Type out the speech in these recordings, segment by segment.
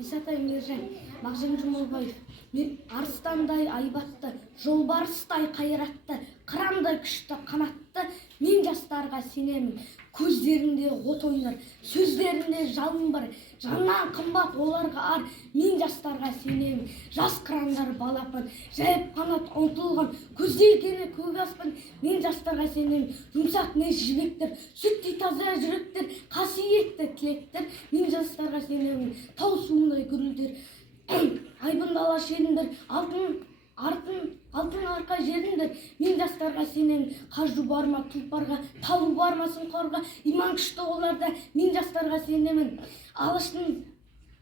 Исатай Мержан, Мағжан Жұмабаев. Мен арыстандай айбатты, жолбарыстай қайратты, қырандай күшті қанатты, мен жастарға сенемін. Көздерінде от ойнар, сөздерінде жалын бар, жаннан қымбат оларға ар, мен жастарға сенемін. Жас қырандар балапан, жайып қанат ұмтылған, көздегені көк аспан, мен жастарға сенемін. Жұмсақ не жібектер, сүттей таза жүректер, қасиетті тілектер, мен жастарға сенемін. Тау суындай гүрілдер, айбын дала шеріндер, алтын арқа жеріндер, мен жастарға сенемін. Қажу бар ма тұлпарға, талу бар ма сұңқарға, иман күшті оларда, мен жастарға сенемін.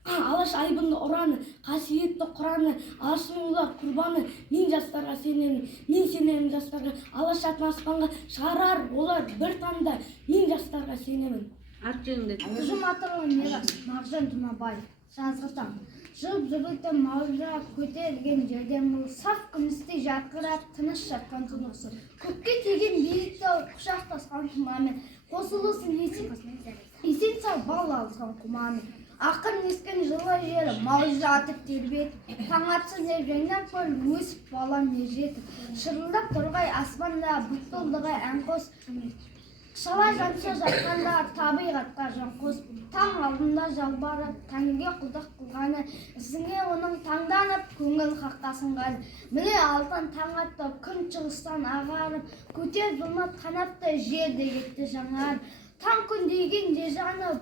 Алаш айбынды ұраны, қасиетті құраны, алаштың олар құрбаны, мен жастарға сенемін. Мен сенемін жастарға, алаш атын аспанға шығарар олар бір таңда, мен жастарға сенемін. Ұжым атырған Мағжан Жұмабаев, жазғы таң. Жып жыбылты маужырап көтерілген жерден бұл саф күмістей жарқырап тыныш жатқан тұнықсыз. Көкке теген биікті құшақтасқан тұмамен, қосылысын есен сау бал алысқан құмамен. Ақын ескен жылы жері маужыратып тербетіп, таң атсын деп жайнап көл өсіп балам ержетіп. Шырылдап тұрғай аспанда бұттылдығай ән қос. Шала жанса жатқанда табиғатқа жан қос, таң алдында жалбарып, тәңірге құлдық қылғаны, ізіңе оның таңданып, көңіл қақтасынғаны. Міне алтын таң атты, күн шығыстан ағарып, көтер зұлмат қанатты жерде кетті жаңарып. Таң күн деген де жанып,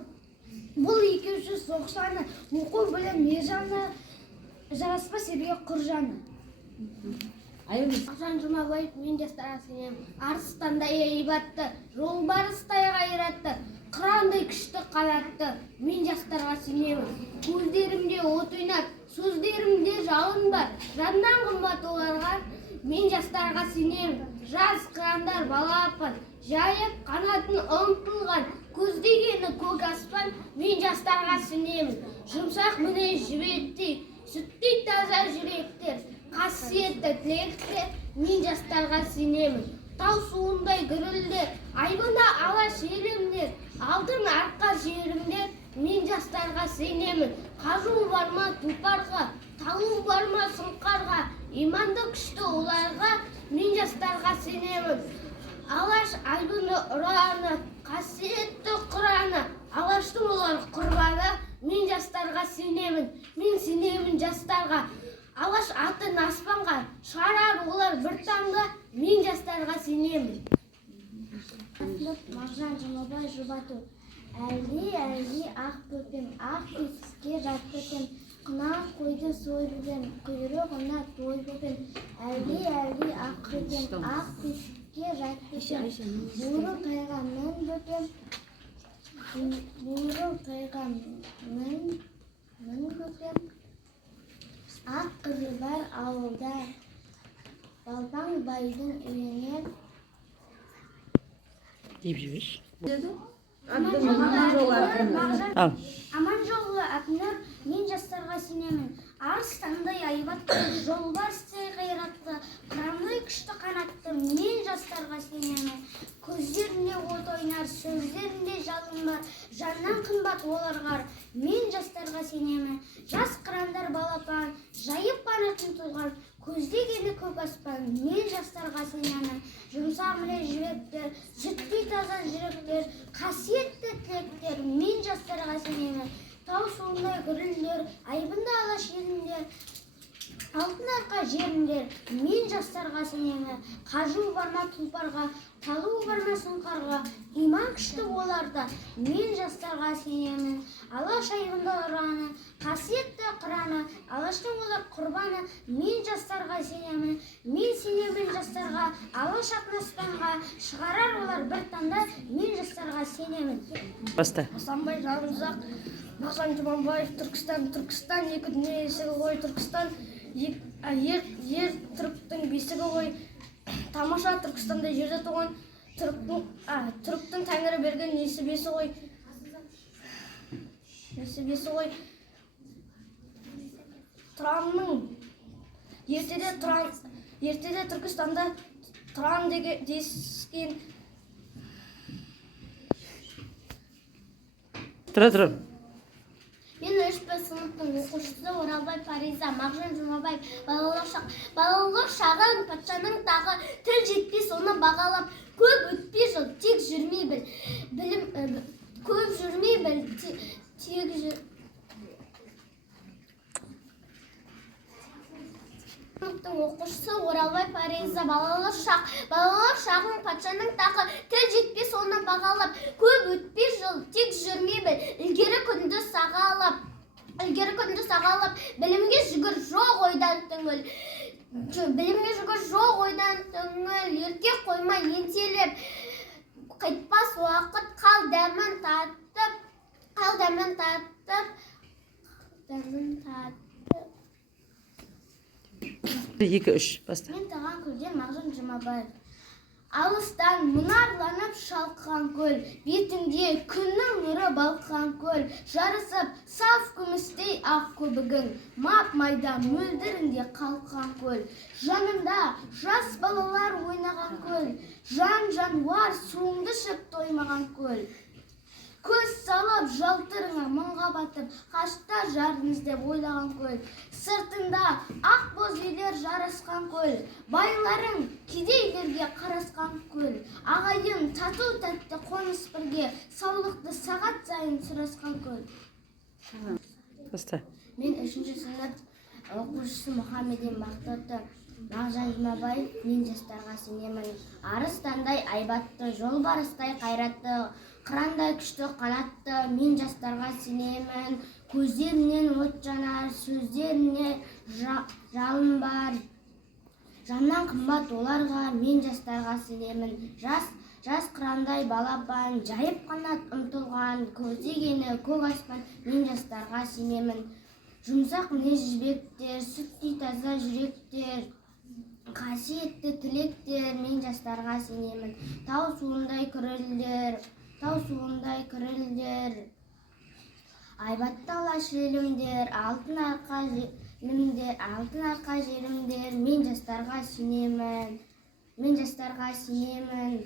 бұл екеусіз соқсаны, оқу білім ержаны, жараспа себеге құржаны. Мағжан Жұмабаев, мен жастарға сенемін. Арыстандай айбатты, жолбарыстай қайратты, қырандай күшті қанатты, мен жастарға сенемін. Көздерімде от ойнап, сөздерімде жалын бар, жаннан қымбат оларға, мен жастарға сенемін. Жас қырандар балапан, жайып қанатын ұмтылған, көздегені көк аспан, мен жастарға сенемін. Жұмсақ мінез жібектей, сүттей таза жүректер, қасиетті тілектер, мен жастарға сенемін. Тау суындай гүрілдер, айбында алаш елімдер, алтын арқа жерімдер, мен жастарға сенемін. Қажу бар ма тұлпарға, талу бар ма сұңқарға, иманды күшті оларға, мен жастарға сенемін. Алаш айбынды ұраны, қасиетті құраны, алаштың олар құрбаны, мен жастарға сенемін. Мен сенемін жастарға. Алаш атын аспанға шығарар олар бір таңда, мен жастарға сенемін. Мағжан Жұмабаев жұбату. Әлди ақ бөпем, ақ есікке жат бөпем, қына қойды сой бөпем, құйрығына той бөпем. Әлди ақ бөпем, ақ есікке жат бөпем, бурыл тайға мін бөпем, бурыл тайға мін бөпем. Ақ қызы бар ауылда, балпаң байдың үйіне. Deyip жібер. Аманжолұлы әкімдер, мен жастарға сенемін. Арыстандай айбатты, жолбарыстай қайратты, қырандай күшті қанатты, мен жастарға сенемін. Көздерінде от ойнар, сөздерінде жалын бар, жаннан қымбат оларға, мен жастарға сенемін. Жас қырандар балапан, жайып қанатын тұлғар, көздегені көк аспан, мен жастарға сенемін. Жұмсақ мінез жібектер, сүттей таза жүректер, қасиетті тілектер, мен жастарға сенемін. Тау суындай гүрілдер, айбында алаш еліндер, алтын арқа жеріндер, мен жастарға сенемін. Қажу бар ма тұлпарға, талу бар ма сұңқарға, иман күшті оларда, мен жастарға сенемін. Алаш айбында ұраны, қасиетті құраны, алаштың олар құрбаны, мен жастарға сенемін. Мен сенемін жастарға, алаш атын аспанға шығарар олар бір таңда, мен жастарға сенемін. Баста. Асанбай Жалғызақ, Мағжан Жұмабаев, Түркістан, екі дүние есігі ғой, Түркістан, ер түріктің бесігі ғой, тамаша Түркістанда жерде туған, түріктің тәңірі берген несібесі ғой, Тұранның, ертеде Түркістанда Тұран дескен. Тұра. Мен сыныптың оқушысы Оралбай Париза, Мағжан Жұмабаев. Балалық шағын патшаның тағы, тіл жетпес оны бағалап, көп өтпей жыл, тек жүрмей біл. Көп жүрмей біл, тек жүр. Сыныптың оқушысы Оралбай Париза, балалық шағын патшаның тағы, тіл жетпес оны бағалап, көп өтпей жыл, тек жүрмей біл. Ілгері күнді сағалап, білімге жүгір жоқ ойдан түңіл. Ерке қоймай ентелеп, қайтпас уақыт қал дәмін татып. 2-3 баста. Мен таған көлден Мағжан Жұмабаев. Алыстан мұнарланып шалқыған көл, бетінде күннің нұры балқыған көл, жарысып саф күмістей ақ көбігің, мап-майда мөлдірінде қалқыған көл. Жанында жас балалар ойнаған көл, жан-жануар суыңды ішіп тоймаған көл. Көз салып жалтырыңа мұңға батып, қашта жарын іздеп ойлаған көл. Сыртында ақ боз үйлер жарасқан көл, байларың кедейлерге қарасқан көл. Ағайын тату тәтті қоныс бірге, саулықты сағат сайын сұрасқан көл. Баста. Мен 3-ші сынып оқушысы Мұхаммеден Бақтаты. Мағжан Жұмабаев, мен жастарға сенемін. Арыстандай айбатты, жолбарыстай қайратты, қырандай күшті қанатты, мен жастарға сенемін. Көздерінен от жанар, сөздеріне жалын бар. Жаннан қымбат оларға, мен жастарға сенемін. Жас қырандай балапан, жайып қанат ұмтылған, көздегені көк аспан, мен жастарға сенемін. Жұмсақ мінез жібектер, сүттей таза жүректер, қасиетті тілектер, мен жастарға сенемін. Тау суындай кірілдер, айбатты алаш елімдер, алтын арқа жерімдер, мен жастарға сенемін.